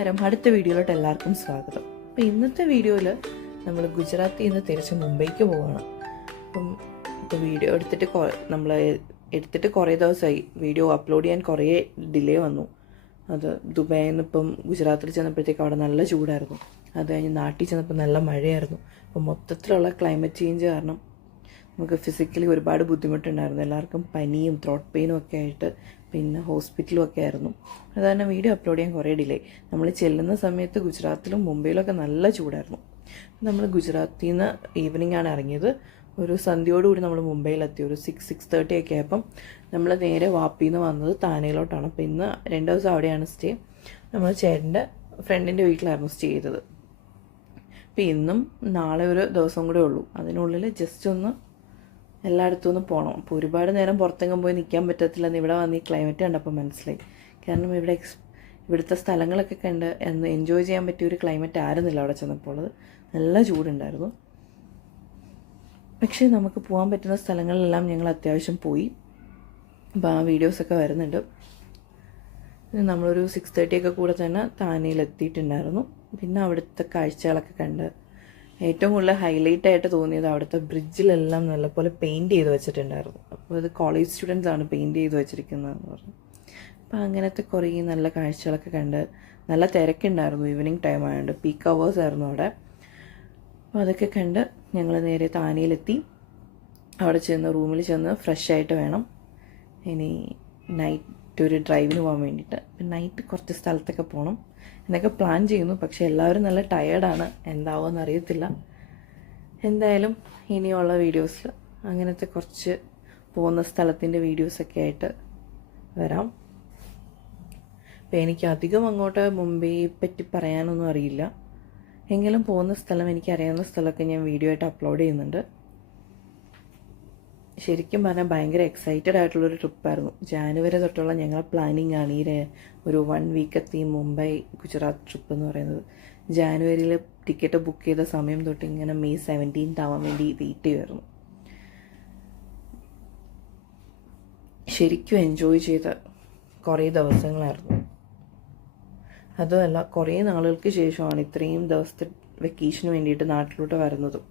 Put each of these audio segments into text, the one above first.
നമസ്കാരം. അടുത്ത വീഡിയോയിലോട്ട് എല്ലാവർക്കും സ്വാഗതം. അപ്പം ഇന്നത്തെ വീഡിയോയിൽ നമ്മൾ ഗുജറാത്തിൽ നിന്ന് തിരിച്ച് മുംബൈക്ക് പോവാണ്. അപ്പം ഇപ്പോൾ വീഡിയോ എടുത്തിട്ട് നമ്മൾ എടുത്തിട്ട് കുറേ ദിവസമായി വീഡിയോ അപ്ലോഡ് ചെയ്യാൻ കുറേ ഡിലേ വന്നു. അത് ദുബായിൽ നിന്ന് ഇപ്പം ഗുജറാത്തിൽ ചെന്നപ്പോഴത്തേക്ക് അവിടെ നല്ല ചൂടായിരുന്നു. അത് കഴിഞ്ഞ് നാട്ടിൽ ചെന്നപ്പോൾ നല്ല മഴയായിരുന്നു. അപ്പം മൊത്തത്തിലുള്ള ക്ലൈമറ്റ് ചേഞ്ച് കാരണം നമുക്ക് ഫിസിക്കലി ഒരുപാട് ബുദ്ധിമുട്ടുണ്ടായിരുന്നു. എല്ലാവർക്കും പനിയും ത്രോട്ട് പെയിനും ഒക്കെ ആയിട്ട് പിന്നെ ഹോസ്പിറ്റലും ഒക്കെ ആയിരുന്നു. അത് കാരണം വീഡിയോ അപ്ലോഡ് ചെയ്യാൻ കുറേ ഡിലേ നമ്മൾ ചെല്ലുന്ന സമയത്ത് ഗുജറാത്തിലും മുംബൈയിലൊക്കെ നല്ല ചൂടായിരുന്നു. നമ്മൾ ഗുജറാത്തിൽ നിന്ന് ഈവനിങ് ആണ് ഇറങ്ങിയത്. ഒരു സന്ധ്യയോടുകൂടി നമ്മൾ മുംബൈയിലെത്തി. ഒരു സിക്സ് സിക്സ് തേർട്ടി ഒക്കെ ആയപ്പം നമ്മൾ നേരെ വാപ്പിയിൽ നിന്ന് വന്നത് താനയിലോട്ടാണ്. അപ്പോൾ ഇന്ന് രണ്ട് ദിവസം അവിടെയാണ് സ്റ്റേ നമ്മൾ ചേട്ടന്റെ ഫ്രണ്ടിന്റെ വീട്ടിലായിരുന്നു സ്റ്റേ ചെയ്തത്. അപ്പോൾ ഇന്നും നാളെ ഒരു ദിവസം കൂടെ ഉള്ളൂ. അതിനുള്ളിൽ ജസ്റ്റ് ഒന്ന് എല്ലായിടത്തും ഒന്ന് പോകണം അപ്പോൾ ഒരുപാട് നേരം പുറത്തെങ്ങും പോയി നിൽക്കാൻ പറ്റത്തില്ലെന്ന് ഇവിടെ വന്ന് ഈ ക്ലൈമറ്റ് കണ്ടപ്പോൾ മനസ്സിലായി. കാരണം ഇവിടെ എക്സ് ഇവിടുത്തെ സ്ഥലങ്ങളൊക്കെ കണ്ട് എന്ന് എൻജോയ് ചെയ്യാൻ പറ്റിയ ഒരു ക്ലൈമറ്റ് ആയിരുന്നില്ല അവിടെ ചെന്നപ്പോൾ ഉള്ളത് നല്ല ചൂടുണ്ടായിരുന്നു. പക്ഷേ നമുക്ക് പോകാൻ പറ്റുന്ന സ്ഥലങ്ങളിലെല്ലാം ഞങ്ങൾ അത്യാവശ്യം പോയി. അപ്പോൾ ആ വീഡിയോസൊക്കെ വരുന്നുണ്ട്. നമ്മളൊരു സിക്സ് തേർട്ടിയൊക്കെ കൂടെ തന്നെ താനയിൽ എത്തിയിട്ടുണ്ടായിരുന്നു പിന്നെ അവിടുത്തെ കാഴ്ചകളൊക്കെ കണ്ട് ഏറ്റവും കൂടുതൽ ഹൈലൈറ്റ് ആയിട്ട് തോന്നിയത് അവിടുത്തെ ബ്രിഡ്ജിലെല്ലാം നല്ലപോലെ പെയിന്റ് ചെയ്ത് വെച്ചിട്ടുണ്ടായിരുന്നു. അപ്പോൾ അത് കോളേജ് സ്റ്റുഡൻസ് ആണ് പെയിന്റ് ചെയ്ത് വെച്ചിരിക്കുന്നതെന്ന് പറഞ്ഞു. അപ്പോൾ അങ്ങനത്തെ കുറേ നല്ല കാഴ്ചകളൊക്കെ കണ്ട് നല്ല തിരക്കുണ്ടായിരുന്നു ഈവനിങ് ടൈം ആയതുകൊണ്ട് പീക്ക് അവേഴ്സ് ആയിരുന്നു അവിടെ. അപ്പോൾ അതൊക്കെ കണ്ട് ഞങ്ങൾ നേരെ താനയിലെത്തി അവിടെ ചെന്ന് റൂമിൽ ചെന്ന് ഫ്രഷ് ആയിട്ട് വേണം. ഇനി നൈറ്റ് ഒരു ഡ്രൈവിന് പോകാൻ വേണ്ടിയിട്ട്. നൈറ്റ് കുറച്ച് സ്ഥലത്തൊക്കെ പോകണം എന്നൊക്കെ പ്ലാൻ ചെയ്യുന്നു. പക്ഷേ എല്ലാവരും നല്ല ടയേർഡാണ് എന്താവുമെന്ന് അറിയത്തില്ല. എന്തായാലും ഇനിയുള്ള വീഡിയോസിൽ അങ്ങനത്തെ കുറച്ച് പോകുന്ന സ്ഥലത്തിന്റെ വീഡിയോസൊക്കെ ആയിട്ട് വരാം. അപ്പം എനിക്ക് അധികം അങ്ങോട്ട് മുംബൈയെ പറ്റി പറയാനൊന്നും അറിയില്ല. എങ്കിലും പോകുന്ന സ്ഥലം എനിക്കറിയാവുന്ന സ്ഥലമൊക്കെ ഞാൻ വീഡിയോ ആയിട്ട് അപ്ലോഡ് ചെയ്യുന്നുണ്ട്. ശരിക്കും പറഞ്ഞാൽ ഭയങ്കര എക്സൈറ്റഡ് ആയിട്ടുള്ളൊരു ട്രിപ്പായിരുന്നു ജാനുവരി തൊട്ടുള്ള ഞങ്ങളെ പ്ലാനിങ് ആണ് ഈ ഒരു വൺ വീക്കത്തെ ഈ മുംബൈ ഗുജറാത്ത് ട്രിപ്പ് എന്ന് പറയുന്നത്. ജാനുവരിയിൽ ടിക്കറ്റ് ബുക്ക് ചെയ്ത സമയം തൊട്ട് ഇങ്ങനെ മെയ് സെവന്റീൻത്ത് ആവാൻ വേണ്ടി വെയിറ്റ് ചെയ്യുമായിരുന്നു ശരിക്കും എൻജോയ് ചെയ്ത കുറേ ദിവസങ്ങളായിരുന്നു. അതുമല്ല കുറേ നാളുകൾക്ക് ശേഷമാണ് ഇത്രയും ദിവസത്തെ വെക്കേഷന് വേണ്ടിയിട്ട് നാട്ടിലോട്ട് വരുന്നതും.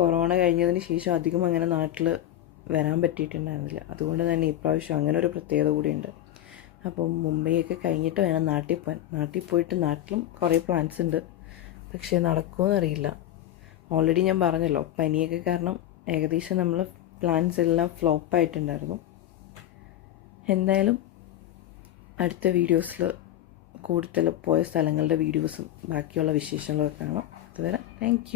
കൊറോണ കഴിഞ്ഞതിന് ശേഷം അധികം അങ്ങനെ നാട്ടിൽ വരാൻ പറ്റിയിട്ടുണ്ടായിരുന്നില്ല. അതുകൊണ്ട് തന്നെ ഇപ്രാവശ്യം അങ്ങനെ ഒരു പ്രത്യേകത കൂടിയുണ്ട്. അപ്പം മുംബൈയൊക്കെ കഴിഞ്ഞിട്ട് വേണം നാട്ടിൽ പോകാൻ നാട്ടിൽ പോയിട്ട് നാട്ടിലും കുറേ പ്ലാൻസ് ഉണ്ട്. പക്ഷേ നടക്കുമെന്ന് അറിയില്ല. ഓൾറെഡി ഞാൻ പറഞ്ഞല്ലോ പനിയൊക്കെ കാരണം ഏകദേശം നമ്മൾ പ്ലാൻസ് എല്ലാം ഫ്ലോപ്പ് ആയിട്ടുണ്ടായിരുന്നു. എന്തായാലും അടുത്ത വീഡിയോസിൽ കൂടുതൽ പോയ സ്ഥലങ്ങളുടെ വീഡിയോസും ബാക്കിയുള്ള വിശേഷങ്ങളൊക്കെ കാണാം. അതുവരെ താങ്ക്